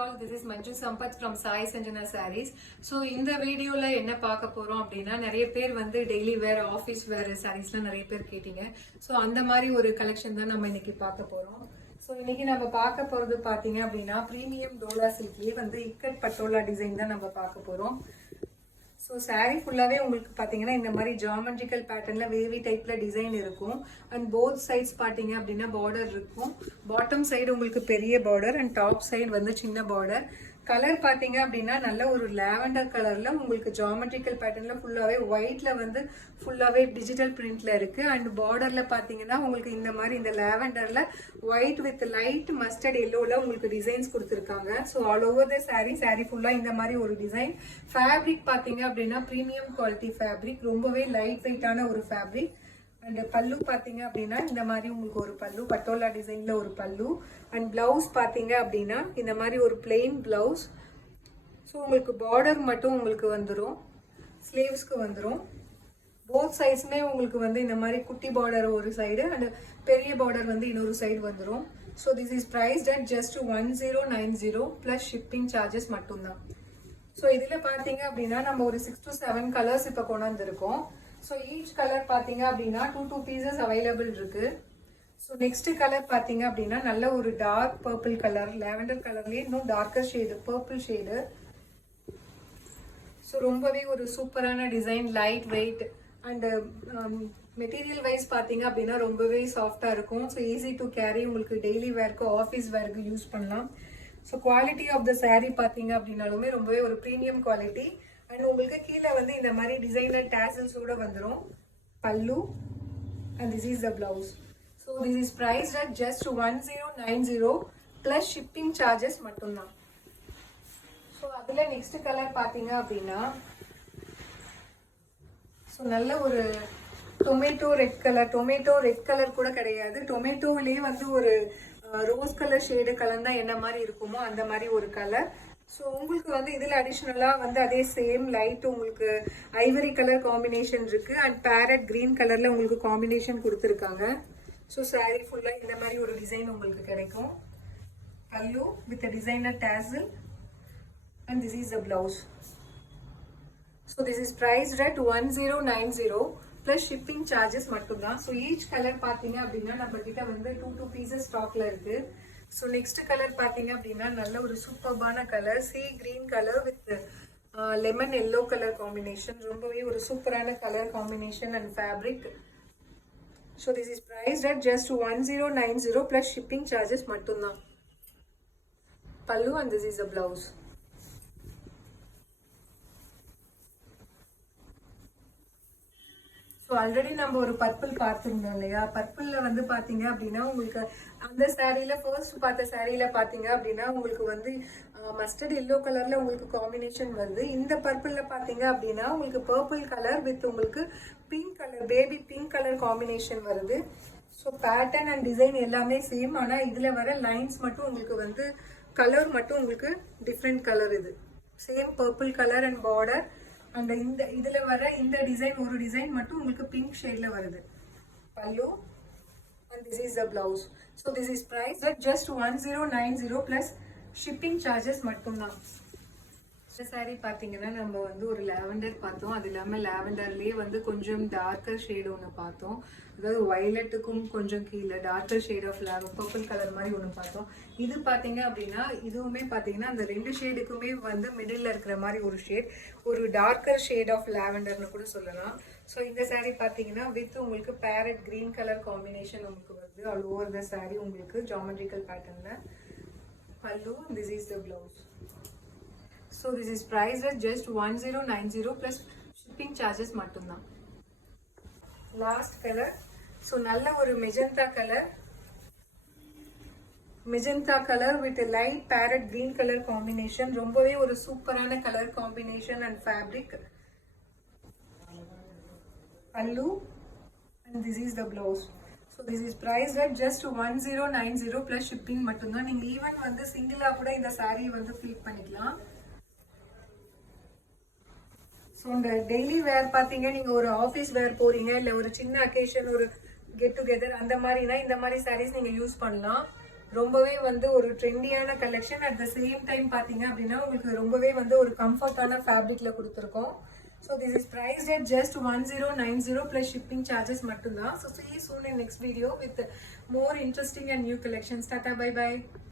all, this is Manju Sampath from Sai Sanjana Sarees. So இந்த வீடியோல என்ன பார்க்க போறோம் அப்படின்னா நிறைய பேர் வந்து டெய்லி வேர் ஆஃபீஸ் வேர் சாரீஸ்லாம் நிறைய பேர் கேட்டீங்க. ஸோ அந்த மாதிரி ஒரு கலெக்ஷன் தான் நம்ம இன்னைக்கு பார்க்க போறோம். ஸோ இன்னைக்கு நம்ம பார்க்க போறது பாத்தீங்க அப்படின்னா பிரீமியம் டோலா சில்க்லயே வந்து இக்கட் பட்டோலா டிசைன் தான் நம்ம பார்க்க போறோம். ஸோ சாரீ ஃபுல்லாகவே உங்களுக்கு பார்த்தீங்கன்னா இந்த மாதிரி ஜாமெட்ரிக்கல் பேட்டர்னில் வேவி டைப்பில் டிசைன் இருக்கும். அண்ட் போத் சைட்ஸ் பார்த்தீங்க அப்படின்னா பார்டர் இருக்கும். பாட்டம் சைடு உங்களுக்கு பெரிய பார்டர் அண்ட் டாப் சைடு வந்து சின்ன பார்டர். கலர் பார்த்தீங்க அப்படின்னா நல்ல ஒரு லாவெண்டர் கலரில் உங்களுக்கு ஜாமெட்ரிக்கல் பேட்டர்னில் ஃபுல்லாகவே ஒயிட்டில் வந்து ஃபுல்லாகவே டிஜிட்டல் பிரிண்டில் இருக்குது. அண்ட் பார்டரில் பார்த்தீங்கன்னா உங்களுக்கு இந்த மாதிரி இந்த லாவெண்டரில் ஒயிட் வித் லைட் மஸ்டர்ட் எல்லோவில் உங்களுக்கு டிசைன்ஸ் கொடுத்துருக்காங்க. So all over the sari ஃபுல்லாக இந்த மாதிரி ஒரு டிசைன். ஃபேப்ரிக் பார்த்தீங்க அப்படின்னா ப்ரீமியம் குவாலிட்டி ஃபேப்ரிக், ரொம்பவே லைட் வெயிட்டான ஒரு ஃபேப்ரிக். அண்ட் பல்லு பார்த்தீங்க அப்படின்னா இந்த மாதிரி உங்களுக்கு ஒரு பல்லு பட்டோலா டிசைனில் ஒரு பல்லு. அண்ட் பிளவுஸ் பார்த்தீங்க அப்படின்னா இந்த மாதிரி ஒரு பிளெயின் பிளவுஸ். ஸோ உங்களுக்கு பார்டர் மட்டும் உங்களுக்கு வந்துடும், ஸ்லீவ்ஸ்க்கு வந்துடும். போத் சைட்ஸுமே உங்களுக்கு வந்து இந்த மாதிரி குட்டி பார்டர் ஒரு சைடு அண்ட் பெரிய பார்டர் வந்து இன்னொரு சைடு வந்துடும். So this is priced at just 1090 plus shipping charges மட்டும்தான். ஸோ இதில் பார்த்தீங்க அப்படின்னா நம்ம ஒரு 6 to 7 கலர்ஸ் இப்போ கொண்டு வந்திருக்கோம். ஸோ ஈச் கலர் பார்த்தீங்க அப்படின்னா 2 பீசஸ் அவைலபிள் இருக்கு. ஸோ நெக்ஸ்ட் கலர் பார்த்தீங்க அப்படின்னா நல்ல ஒரு டார்க் பர்பிள் கலர், லாவெண்டர் கலர்லேயே இன்னும் darker shade purple shade. So ரொம்பவே ஒரு சூப்பரான design, light weight and material wise பார்த்தீங்க அப்படின்னா ரொம்பவே சாஃப்டாக இருக்கும். ஸோ ஈஸி டு கேரி, உங்களுக்கு டெய்லி வேர்க்கு ஆஃபீஸ் வேர்க்கு யூஸ் பண்ணலாம். So quality of the sari பார்த்தீங்க அப்படின்னாலுமே ரொம்பவே ஒரு ப்ரீமியம் குவாலிட்டி. அண்ட் உங்களுக்கு கீழே வந்து இந்த மாதிரி டிசைனர் டேசல்ஸோட வந்துடும் பல்லு. And this is the blouse. So this is priced at just 1090 plus shipping charges மட்டும்தான். ஸோ அதில் நெக்ஸ்ட் கலர் பார்த்தீங்க அப்படின்னா ஸோ நல்ல ஒரு டொமேட்டோ ரெட் கலர் கூட கிடையாது, டொமேட்டோவிலேயே வந்து ஒரு ரோஸ் கலர் ஷேடு கலந்தா என்ன மாதிரி இருக்குமோ அந்த மாதிரி ஒரு கலர். ஸோ உங்களுக்கு வந்து இதில் அடிஷ்னலாக வந்து அதே சேம் லைட் உங்களுக்கு ஐவரி கலர் காம்பினேஷன் இருக்குது. அண்ட் பேரட் க்ரீன் கலரில் உங்களுக்கு காம்பினேஷன் கொடுத்துருக்காங்க. ஸோ சாரீ ஃபுல்லாக இந்த மாதிரி ஒரு டிசைன் உங்களுக்கு கிடைக்கும். பல்லு with designer dazzle and this is the blouse. So this is priced at 1090 plus shipping charges மட்டும்தான். ஸோ ஈச் கலர் பார்த்தீங்க அப்படின்னா நம்ம கிட்ட வந்து 2 பீசஸ் ஸ்டாக்ல இருக்கு. ஸோ நெக்ஸ்ட் கலர் பார்த்தீங்க அப்படின்னா நல்ல ஒரு சூப்பர்பான colour, sea green colour with lemon yellow colour combination. ரொம்பவே ஒரு சூப்பரான colour combination and fabric. So this is priced at just 1090 plus shipping charges மட்டும்தான். Pallu and this is the blouse. So already நம்ம ஒரு பர்பிள் பார்த்துருந்தோம் இல்லையா, பர்பிளில் வந்து பார்த்தீங்க அப்படின்னா உங்களுக்கு அந்த சாரியில் ஃபர்ஸ்ட் பார்த்த சாரியில் பார்த்தீங்க அப்படின்னா உங்களுக்கு வந்து மஸ்டர்ட் எல்லோ கலரில் உங்களுக்கு காம்பினேஷன் வருது. இந்த பர்பிளில் பார்த்தீங்க அப்படின்னா உங்களுக்கு பர்பிள் கலர் வித் உங்களுக்கு pink colour, baby pink colour combination வருது. ஸோ பேட்டர்ன் அண்ட் டிசைன் எல்லாமே சேம், ஆனால் இதில் வர லைன்ஸ் மட்டும் உங்களுக்கு வந்து கலர் மட்டும் உங்களுக்கு டிஃப்ரெண்ட் கலர். இது same purple colour and border. அந்த இந்த இதில் வர இந்த டிசைன் ஒரு டிசைன் மட்டும் உங்களுக்கு பிங்க் ஷேடில் வருது. Pallu and this is the blouse. So this is price at just 1090 plus shipping charges மட்டும்தான். இந்த சாரீ பார்த்தீங்கன்னா நம்ம வந்து ஒரு லாவெண்டர் பார்த்தோம், அது இல்லாமல் லாவெண்டர்லேயே வந்து கொஞ்சம் டார்க்கர் ஷேடு ஒன்று பார்த்தோம், அதாவது வயலட்டுக்கும் கொஞ்சம் கீழே darker shade of purple colour மாதிரி ஒன்று பார்த்தோம். இது பார்த்தீங்க அப்படின்னா இதுவுமே பார்த்தீங்கன்னா அந்த 2 ஷேடுக்குமே வந்து மிடில் இருக்கிற மாதிரி ஒரு ஷேட், ஒரு டார்க்கர் ஷேட் ஆஃப் லாவெண்டர்னு கூட சொல்லலாம். ஸோ இந்த சாரீ பார்த்தீங்கன்னா வித் உங்களுக்கு பேரட் கிரீன் கலர் காம்பினேஷன் உங்களுக்கு வருது ஆல் ஓவர் த சாரீ உங்களுக்கு ஜாமெட்ரிக்கல் பேட்டர்னில். Pallu, this is the blouse. So this is price at just 1090 plus shipping charges மட்டும்தான். Last colour. ஸோ நல்ல ஒரு magenta colour with light parrot green colour combination. ரொம்பவே ஒரு சூப்பரான colour combination and fabric. Pallu and this is the blouse. So this is price at just 1090 plus shipping மட்டும்தான். நீங்கள் even வந்து சிங்கிளாக கூட இந்த சாரீ வந்து ஃபில் பண்ணிக்கலாம். ஸோ இந்த டெய்லி வேர் பார்த்தீங்க, நீங்கள் ஒரு ஆஃபீஸ் வேர் போகிறீங்க, இல்லை ஒரு சின்ன அக்கேஷன், ஒரு கெட் டுகெதர் அந்த மாதிரினா இந்த மாதிரி சாரீஸ் நீங்கள் யூஸ் பண்ணலாம். ரொம்பவே வந்து ஒரு ட்ரெண்டியான collection. At the same time பாத்தீங்க அப்படின்னா உங்களுக்கு ரொம்பவே வந்து ஒரு கம்ஃபர்டான ஃபேப்ரிக்ல கொடுத்துருக்கோம். So this is priced at just 1090 plus shipping charges மட்டும்தான். So see you soon in next video with more interesting and new collections. Tata, bye bye.